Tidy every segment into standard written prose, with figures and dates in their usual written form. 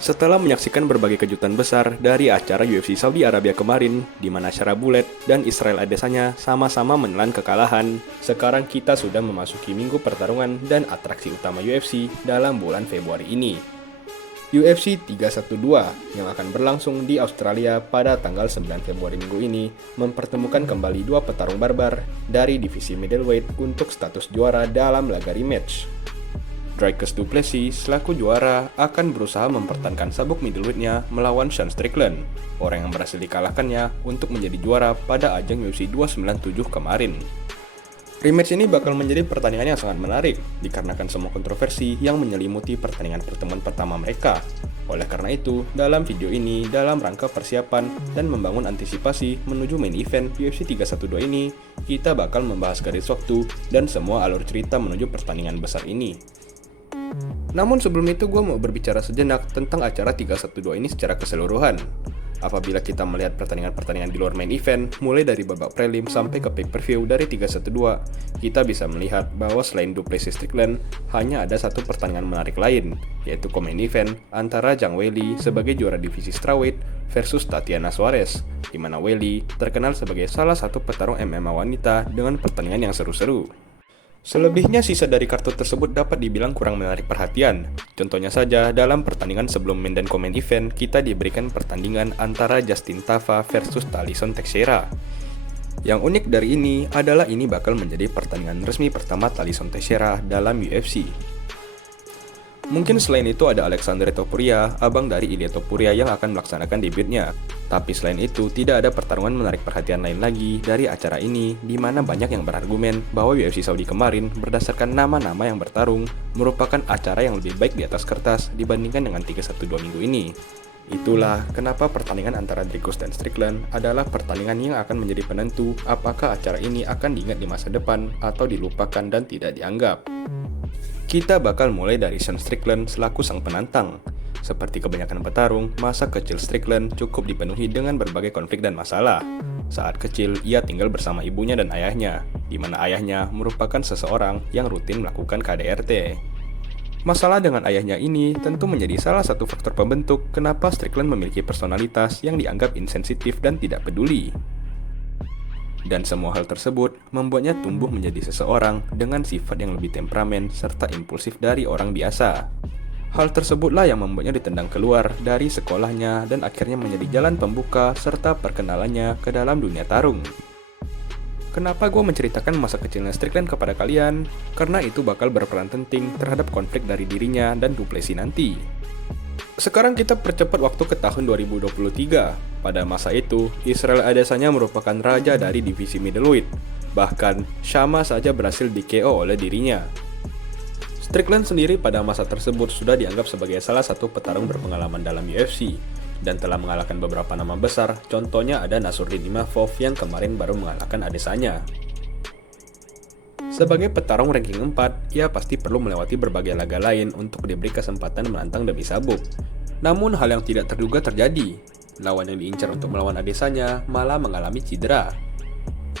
Setelah menyaksikan berbagai kejutan besar dari acara UFC Saudi Arabia kemarin, di mana Shara Bulet dan Israel Adesanya sama-sama menelan kekalahan, sekarang kita sudah memasuki minggu pertarungan dan atraksi utama UFC dalam bulan Februari ini. UFC 312 yang akan berlangsung di Australia pada tanggal 9 Februari minggu ini mempertemukan kembali dua petarung barbar dari divisi middleweight untuk status juara dalam laga rematch. Dricus Du Plessis selaku juara akan berusaha mempertahankan sabuk middleweight-nya melawan Sean Strickland, orang yang berhasil dikalahkannya untuk menjadi juara pada ajang UFC 297 kemarin. Rematch ini bakal menjadi pertandingan yang sangat menarik, dikarenakan semua kontroversi yang menyelimuti pertandingan pertemuan pertama mereka. Oleh karena itu, dalam video ini, dalam rangka persiapan dan membangun antisipasi menuju main event UFC 312 ini, kita bakal membahas garis waktu dan semua alur cerita menuju pertandingan besar ini. Namun sebelum itu gue mau berbicara sejenak tentang acara 312 ini secara keseluruhan. Apabila kita melihat pertandingan-pertandingan di luar main event, mulai dari babak prelim sampai ke pay-per-view dari 312, kita bisa melihat bahwa selain Du Plessis Strickland, hanya ada satu pertandingan menarik lain, yaitu co-main event antara Zhang Weili sebagai juara divisi strawweight versus Tatiana Suarez, di mana Weili terkenal sebagai salah satu petarung MMA wanita dengan pertandingan yang seru-seru. Selebihnya sisa dari kartu tersebut dapat dibilang kurang menarik perhatian. Contohnya saja, dalam pertandingan sebelum main dan co-main event, kita diberikan pertandingan antara Justin Tafa versus Talisson Teixeira. Yang unik dari ini adalah ini bakal menjadi pertandingan resmi pertama Talisson Teixeira dalam UFC. Mungkin selain itu ada Alexandre Topuria, abang dari Ilia Topuria yang akan melaksanakan debutnya. Tapi selain itu, tidak ada pertarungan menarik perhatian lain lagi dari acara ini, di mana banyak yang berargumen bahwa UFC Saudi kemarin berdasarkan nama-nama yang bertarung merupakan acara yang lebih baik di atas kertas dibandingkan dengan 312 minggu ini. Itulah kenapa pertandingan antara Dricus dan Strickland adalah pertandingan yang akan menjadi penentu apakah acara ini akan diingat di masa depan atau dilupakan dan tidak dianggap. Kita bakal mulai dari Sean Strickland selaku sang penantang. Seperti kebanyakan petarung, masa kecil Strickland cukup dipenuhi dengan berbagai konflik dan masalah. Saat kecil, ia tinggal bersama ibunya dan ayahnya, di mana ayahnya merupakan seseorang yang rutin melakukan KDRT. Masalah dengan ayahnya ini tentu menjadi salah satu faktor pembentuk kenapa Strickland memiliki personalitas yang dianggap insensitif dan tidak peduli. Dan semua hal tersebut membuatnya tumbuh menjadi seseorang dengan sifat yang lebih temperamen serta impulsif dari orang biasa. Hal tersebutlah yang membuatnya ditendang keluar dari sekolahnya dan akhirnya menjadi jalan pembuka serta perkenalannya ke dalam dunia tarung. Kenapa gue menceritakan masa kecilnya Strickland kepada kalian? Karena itu bakal berperan penting terhadap konflik dari dirinya dan Du Plessis nanti. Sekarang kita percepat waktu ke tahun 2023. Pada masa itu, Israel Adesanya merupakan raja dari divisi middleweight. Bahkan, Shama saja berhasil di-KO oleh dirinya. Strickland sendiri pada masa tersebut sudah dianggap sebagai salah satu petarung berpengalaman dalam UFC dan telah mengalahkan beberapa nama besar, contohnya ada Nasruddin Imavov yang kemarin baru mengalahkan Adesanya. Sebagai petarung ranking 4, ia pasti perlu melewati berbagai laga lain untuk diberi kesempatan menantang demi sabuk. Namun hal yang tidak terduga terjadi. Lawan yang diincar untuk melawan Adesanya malah mengalami cedera.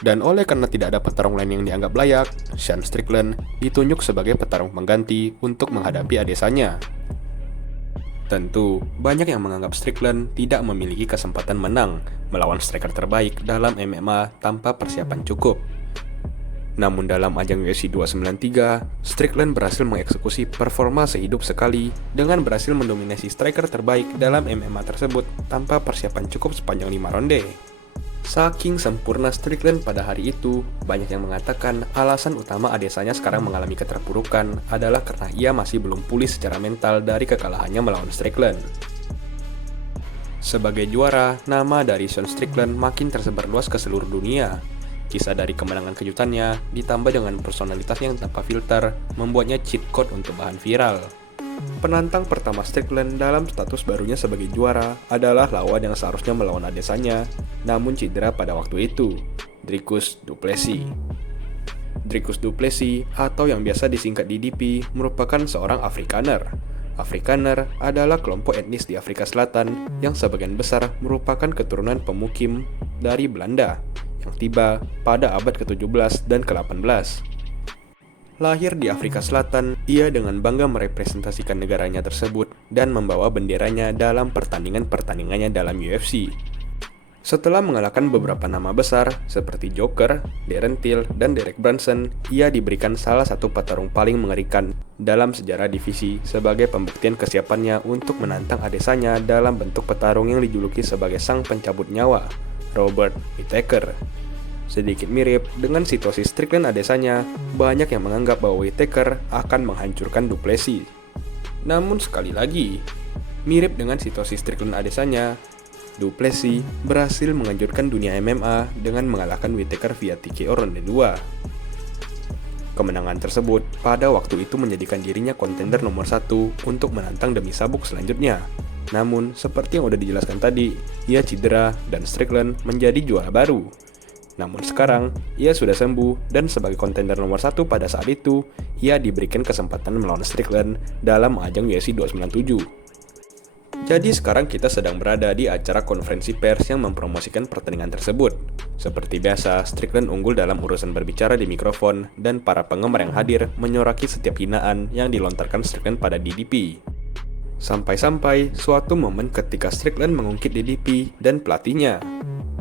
Dan oleh karena tidak ada petarung lain yang dianggap layak, Sean Strickland ditunjuk sebagai petarung pengganti untuk menghadapi Adesanya. Tentu, banyak yang menganggap Strickland tidak memiliki kesempatan menang melawan striker terbaik dalam MMA tanpa persiapan cukup. Namun dalam ajang UFC 293, Strickland berhasil mengeksekusi performa sehidup sekali dengan berhasil mendominasi striker terbaik dalam MMA tersebut tanpa persiapan cukup sepanjang 5 ronde. Saking sempurna Strickland pada hari itu, banyak yang mengatakan alasan utama Adesanya sekarang mengalami keterpurukan adalah karena ia masih belum pulih secara mental dari kekalahannya melawan Strickland. Sebagai juara, nama dari Sean Strickland makin tersebar luas ke seluruh dunia. Kisah dari kemenangan kejutannya, ditambah dengan personalitas yang tanpa filter, membuatnya cheat code untuk bahan viral. Penantang pertama Strickland dalam status barunya sebagai juara adalah lawan yang seharusnya melawan Adesanya, namun cedera pada waktu itu, Dricus Du Plessis. Dricus Du Plessis, atau yang biasa disingkat DDP, merupakan seorang Afrikaner. Afrikaner adalah kelompok etnis di Afrika Selatan yang sebagian besar merupakan keturunan pemukim dari Belanda yang tiba pada abad ke-17 dan ke-18. Lahir di Afrika Selatan, ia dengan bangga merepresentasikan negaranya tersebut dan membawa benderanya dalam pertandingan-pertandingannya dalam UFC. Setelah mengalahkan beberapa nama besar seperti Joker, Darren Till, dan Derek Brunson, ia diberikan salah satu petarung paling mengerikan dalam sejarah divisi sebagai pembuktian kesiapannya untuk menantang Adesanya dalam bentuk petarung yang dijuluki sebagai sang pencabut nyawa, Robert Whittaker. Sedikit mirip dengan situasi Strickland Adesanya, banyak yang menganggap bahwa Whittaker akan menghancurkan Du Plessis. Namun sekali lagi, mirip dengan situasi Strickland Adesanya, Du Plessis berhasil mengejutkan dunia MMA dengan mengalahkan Whittaker via TKO ronde 2. Kemenangan tersebut pada waktu itu menjadikan dirinya kontender nomor 1 untuk menantang demi sabuk selanjutnya. Namun, seperti yang udah dijelaskan tadi, ia cedera dan Strickland menjadi juara baru. Namun sekarang, ia sudah sembuh dan sebagai kontender nomor 1 pada saat itu, ia diberikan kesempatan melawan Strickland dalam ajang UFC 297. Jadi sekarang kita sedang berada di acara konferensi pers yang mempromosikan pertandingan tersebut. Seperti biasa, Strickland unggul dalam urusan berbicara di mikrofon dan para penggemar yang hadir menyoraki setiap hinaan yang dilontarkan Strickland pada DDP. Sampai-sampai suatu momen ketika Strickland mengungkit DDP dan pelatihnya.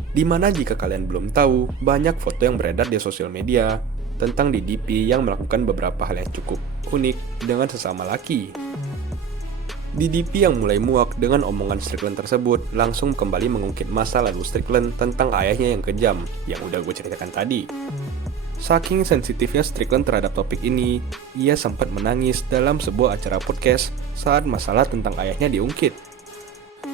Dimana jika kalian belum tahu, banyak foto yang beredar di sosial media tentang DDP yang melakukan beberapa hal yang cukup unik dengan sesama laki. DDP yang mulai muak dengan omongan Strickland tersebut langsung kembali mengungkit masa lalu Strickland tentang ayahnya yang kejam, yang udah gue ceritakan tadi. Saking sensitifnya Strickland terhadap topik ini, ia sempat menangis dalam sebuah acara podcast saat masalah tentang ayahnya diungkit.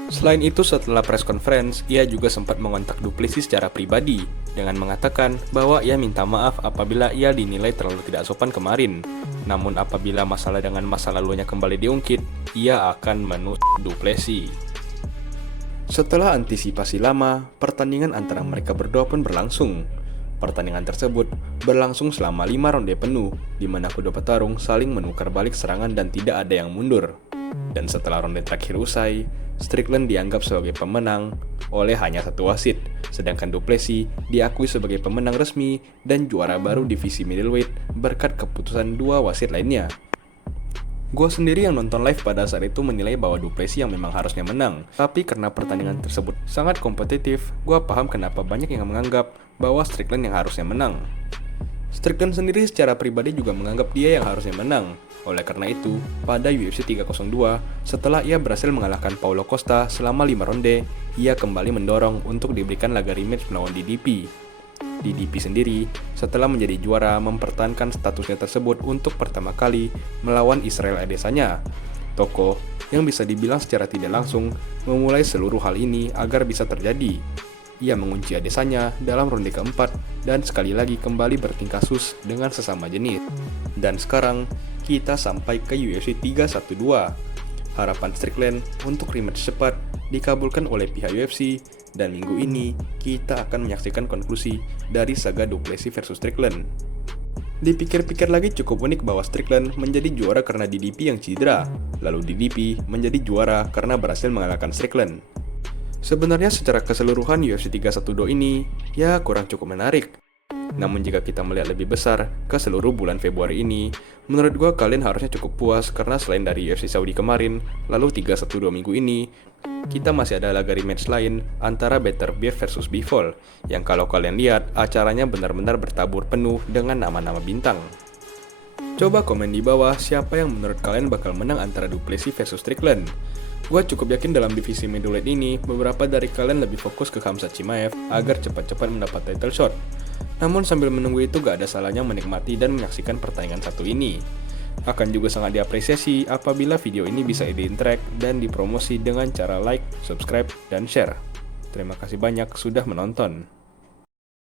Selain itu, setelah press conference, ia juga sempat mengontak Du Plessis secara pribadi dengan mengatakan bahwa ia minta maaf apabila ia dinilai terlalu tidak sopan kemarin. Namun apabila masalah dengan masa lalunya kembali diungkit, ia akan menusuk Du Plessis. Setelah antisipasi lama, pertandingan antara mereka berdua pun berlangsung. Pertandingan tersebut berlangsung selama 5 ronde penuh, di mana kedua petarung saling menukar balik serangan dan tidak ada yang mundur. Dan setelah ronde terakhir usai, Strickland dianggap sebagai pemenang oleh hanya satu wasit, sedangkan Du Plessis diakui sebagai pemenang resmi dan juara baru divisi middleweight berkat keputusan dua wasit lainnya. Gue sendiri yang nonton live pada saat itu menilai bahwa Du Plessis yang memang harusnya menang, tapi karena pertandingan tersebut sangat kompetitif, gue paham kenapa banyak yang menganggap bahwa Strickland yang harusnya menang. Strickland sendiri secara pribadi juga menganggap dia yang harusnya menang. Oleh karena itu, pada UFC 302, setelah ia berhasil mengalahkan Paulo Costa selama 5 ronde, ia kembali mendorong untuk diberikan laga rematch melawan DDP. DDP sendiri, setelah menjadi juara, mempertahankan statusnya tersebut untuk pertama kali melawan Israel Adesanya, tokoh yang bisa dibilang secara tidak langsung memulai seluruh hal ini agar bisa terjadi. Ia mengunci Adesanya dalam ronde keempat dan sekali lagi kembali bertingkah sus dengan sesama jenis. Dan sekarang, kita sampai ke UFC 312. Harapan Strickland untuk rematch cepat dikabulkan oleh pihak UFC, dan minggu ini kita akan menyaksikan konklusi dari saga Du Plessis versus Strickland. Dipikir-pikir lagi cukup unik bahwa Strickland menjadi juara karena DDP yang cedera, lalu DDP menjadi juara karena berhasil mengalahkan Strickland. Sebenarnya secara keseluruhan UFC 312 ini ya kurang cukup menarik. Namun jika kita melihat lebih besar ke seluruh bulan Februari ini, menurut gue kalian harusnya cukup puas karena selain dari UFC Saudi kemarin, lalu 312 minggu ini, kita masih ada laga rematch lain antara Beterbiev versus Bivol, yang kalau kalian lihat acaranya benar-benar bertabur penuh dengan nama-nama bintang. Coba komen di bawah siapa yang menurut kalian bakal menang antara Du Plessis versus Strickland. Gue cukup yakin dalam divisi middleweight ini, beberapa dari kalian lebih fokus ke Khamzat Chimaev agar cepat-cepat mendapat title shot. Namun sambil menunggu itu gak ada salahnya menikmati dan menyaksikan pertandingan satu ini. Akan juga sangat diapresiasi apabila video ini bisa di-interact dan dipromosi dengan cara like, subscribe, dan share. Terima kasih banyak sudah menonton.